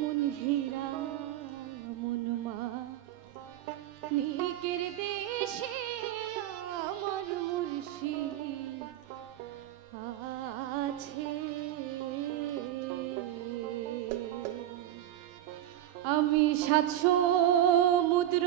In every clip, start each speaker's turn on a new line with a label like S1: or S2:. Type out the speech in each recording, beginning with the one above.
S1: মন হীরা মন মা। নিকের দেশে আমার মুর্শি আছে। আমি সাতশো সমুদ্র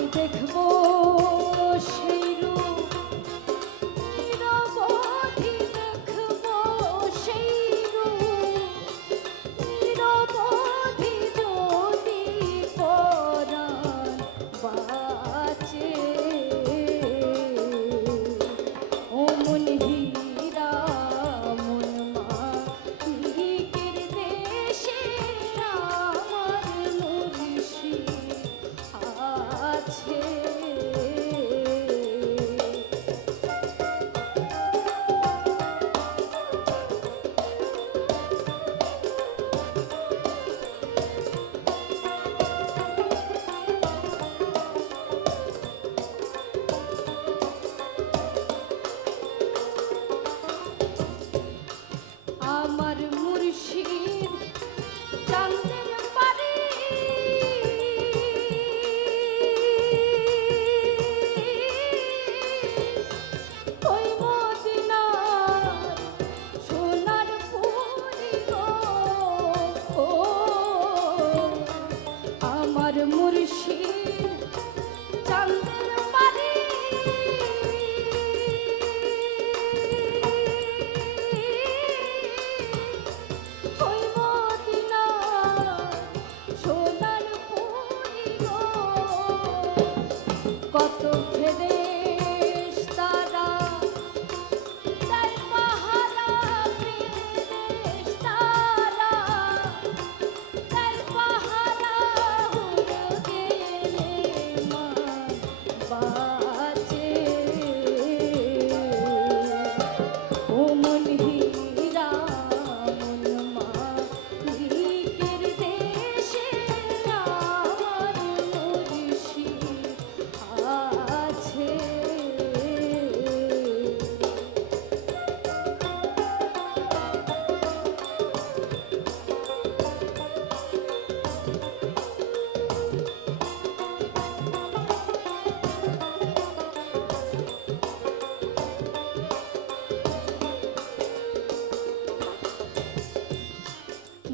S1: মুর্শিদ